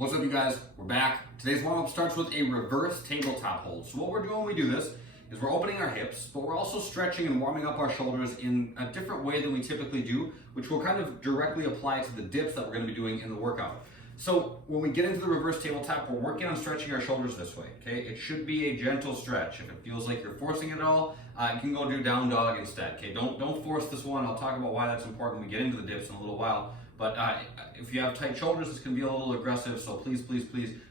What's up, you guys? We're back. Today's warm-up starts with a reverse tabletop hold. So what we're doing when we do this is we're opening our hips, but we're also stretching and warming up our shoulders in a different way than we typically do, which will kind of directly apply to the dips that we're going to be doing in the workout. So when we get into the reverse tabletop, we're working on stretching our shoulders this way, okay? It should be a gentle stretch. If it feels like you're forcing it at all, you can go do down dog instead, okay? Don't force this one. I'll talk about why that's important when we get into the dips in a little while. But if you have tight shoulders, this can be a little aggressive, so please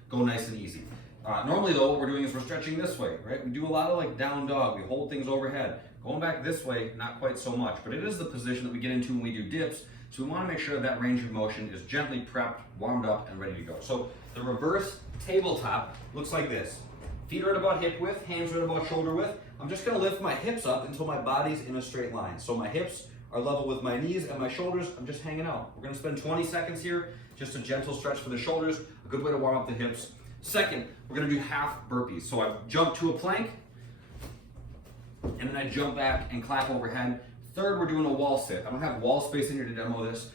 go nice and easy. Normally though, what we're doing is we're stretching this way, right? We do a lot of like down dog, we hold things overhead. Going back this way, not quite so much, but it is the position that we get into when we do dips, so we want to make sure that range of motion is gently prepped, warmed up, and ready to go. So the reverse tabletop looks like this. Feet are at about hip width, hands are at about shoulder width. I'm just gonna lift my hips up until my body's in a straight line. So my hips are level with my knees and my shoulders. I'm just hanging out. We're gonna spend 20 seconds here, just a gentle stretch for the shoulders, a good way to warm up the hips. Second, we're gonna do half burpees. So I jump to a plank, and then I jump back and clap overhead. Third, we're doing a wall sit. I don't have wall space in here to demo this.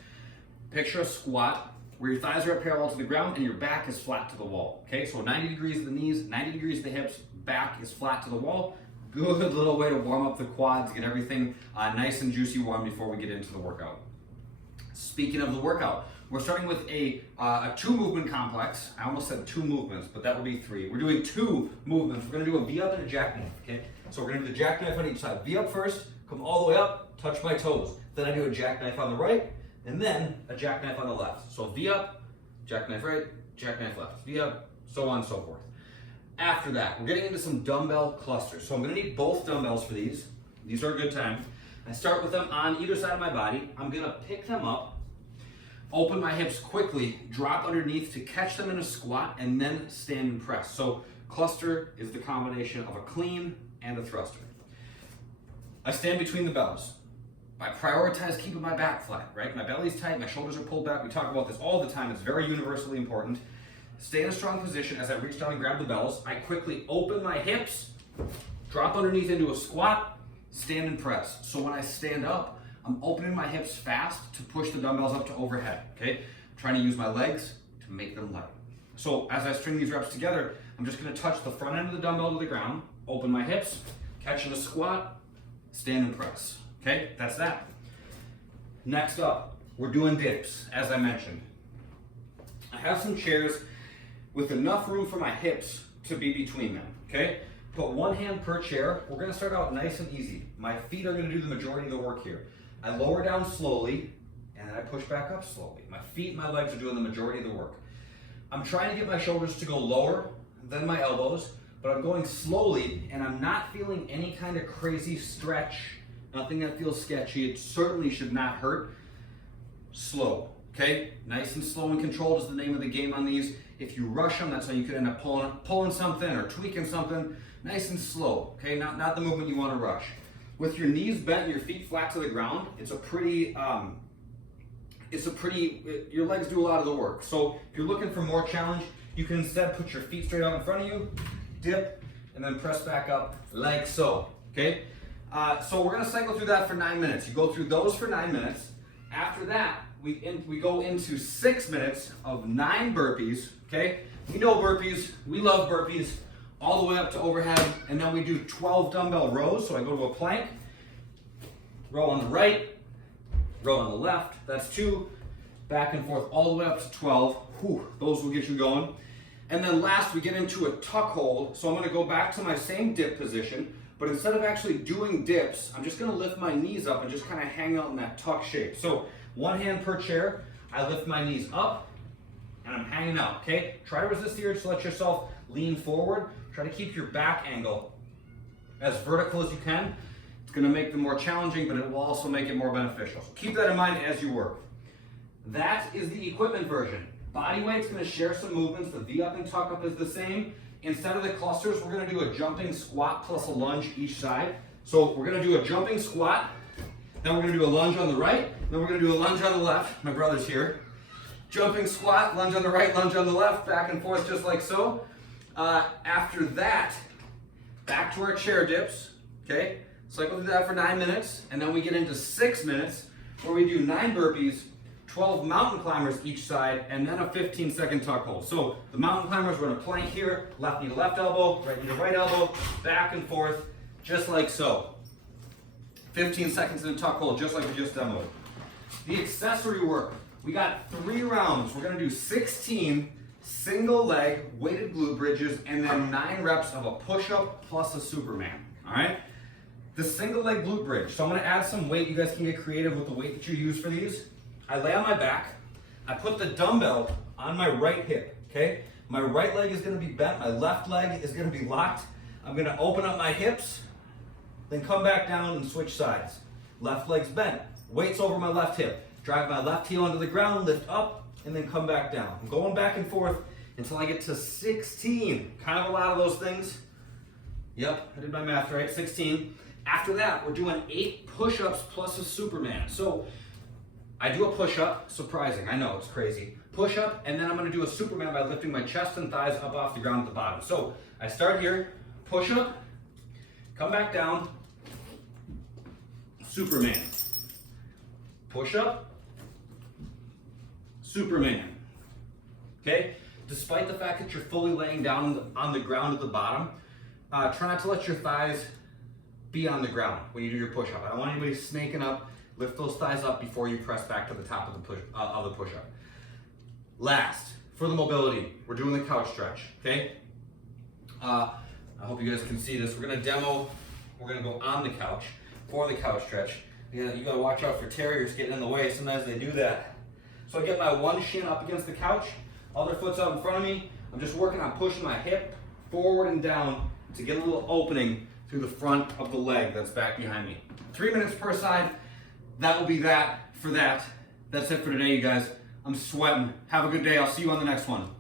Picture a squat where your thighs are at parallel to the ground and your back is flat to the wall. Okay, so 90 degrees to the knees, 90 degrees to the hips, back is flat to the wall. Good little way to warm up the quads, get everything nice and juicy warm before we get into the workout. Speaking of the workout, we're starting with a two movement complex. I almost said two movements, but that would be three. We're doing two movements. We're gonna do a V up and a jackknife, okay? So we're gonna do the jackknife on each side. V up first, come all the way up, touch my toes. Then I do a jackknife on the right, and then a jackknife on the left. So V up, jackknife right, jackknife left. V up, so on and so forth. After that, we're getting into some dumbbell clusters. So I'm gonna need both dumbbells for these. These are a good time. I start with them on either side of my body. I'm gonna pick them up, open my hips quickly, drop underneath to catch them in a squat, and then stand and press. So cluster is the combination of a clean and a thruster. I stand between the bells. I prioritize keeping my back flat, right? My belly's tight, my shoulders are pulled back. We talk about this all the time. It's very universally important. Stay in a strong position as I reach down and grab the bells. I quickly open my hips, drop underneath into a squat, stand and press. So when I stand up, I'm opening my hips fast to push the dumbbells up to overhead, okay? I'm trying to use my legs to make them light. So as I string these reps together, I'm just gonna touch the front end of the dumbbell to the ground, open my hips, catch in a squat, stand and press, okay? That's that. Next up, we're doing dips, as I mentioned. I have some chairs with enough room for my hips to be between them, okay? Put one hand per chair. We're gonna start out nice and easy. My feet are gonna do the majority of the work here. I lower down slowly, and then I push back up slowly. My feet and my legs are doing the majority of the work. I'm trying to get my shoulders to go lower than my elbows, but I'm going slowly, and I'm not feeling any kind of crazy stretch, nothing that feels sketchy. It certainly should not hurt. Slow, okay? Nice and slow and controlled is the name of the game on these. If you rush them, that's how you could end up pulling something or tweaking something. Nice and slow, okay? Not the movement you want to rush. With your knees bent and your feet flat to the ground, your legs do a lot of the work. So if you're looking for more challenge, you can instead put your feet straight out in front of you, dip, and then press back up like so, okay? So we're gonna cycle through that for 9 minutes. You go through those for 9 minutes. After that, we go into 6 minutes of 9 burpees, okay? We know burpees, we love burpees, all the way up to overhead, and then we do 12 dumbbell rows. So I go to a plank, row on the right, row on the left, that's 2, back and forth all the way up to 12. Whew, those will get you going. And then last, we get into a tuck hold. So I'm gonna go back to my same dip position, but instead of actually doing dips, I'm just gonna lift my knees up and just kind of hang out in that tuck shape. So one hand per chair, I lift my knees up and I'm hanging out, okay? Try to resist the urge to let yourself lean forward. Try to keep your back angle as vertical as you can. It's gonna make them more challenging, but it will also make it more beneficial. So keep that in mind as you work. That is the equipment version. Body weight's gonna share some movements. The V up and tuck up is the same. Instead of the clusters, we're gonna do a jumping squat plus a lunge each side. So we're gonna do a jumping squat, then we're gonna do a lunge on the right, then we're gonna do a lunge on the left. My brother's here. Jumping squat, lunge on the right, lunge on the left, back and forth just like so. After that, back to our chair dips, okay? Cycle through that for 9 minutes, and then we get into 6 minutes where we do 9 burpees, 12 mountain climbers each side, and then a 15-second tuck hold. So the mountain climbers, we're gonna plank here, left knee to left elbow, right knee to right elbow, back and forth, just like so. 15 seconds in a tuck hold, just like we just demoed. The accessory work, we got 3 rounds. We're gonna do 16 single leg weighted glute bridges, and then 9 reps of a push-up plus a Superman, all right? The single leg glute bridge, so I'm gonna add some weight. You guys can get creative with the weight that you use for these. I lay on my back, I put the dumbbell on my right hip, okay? My right leg is gonna be bent, my left leg is gonna be locked. I'm gonna open up my hips, then come back down and switch sides. Left leg's bent, weight's over my left hip. Drive my left heel onto the ground, lift up, and then come back down. I'm going back and forth until I get to 16. Kind of a lot of those things. Yep, I did my math right, 16. After that, we're doing 8 push-ups plus a Superman. So I do a push-up, surprising, I know, it's crazy. Push-up, and then I'm gonna do a Superman by lifting my chest and thighs up off the ground at the bottom. So I start here, push-up, come back down, Superman. Push-up, Superman. Okay? Despite the fact that you're fully laying down on the ground at the bottom, try not to let your thighs be on the ground when you do your push-up. I don't want anybody snaking up. Lift those thighs up before you press back to the top of the push-up. Last, for the mobility, we're doing the couch stretch, okay? I hope you guys can see this. We're gonna demo, we're gonna go on the couch for the couch stretch. You gotta watch out for terriers getting in the way. Sometimes they do that. So I get my one shin up against the couch, other foot's out in front of me. I'm just working on pushing my hip forward and down to get a little opening through the front of the leg that's back behind me. 3 minutes per side. That will be that for that. That's it for today, you guys. I'm sweating. Have a good day. I'll see you on the next one.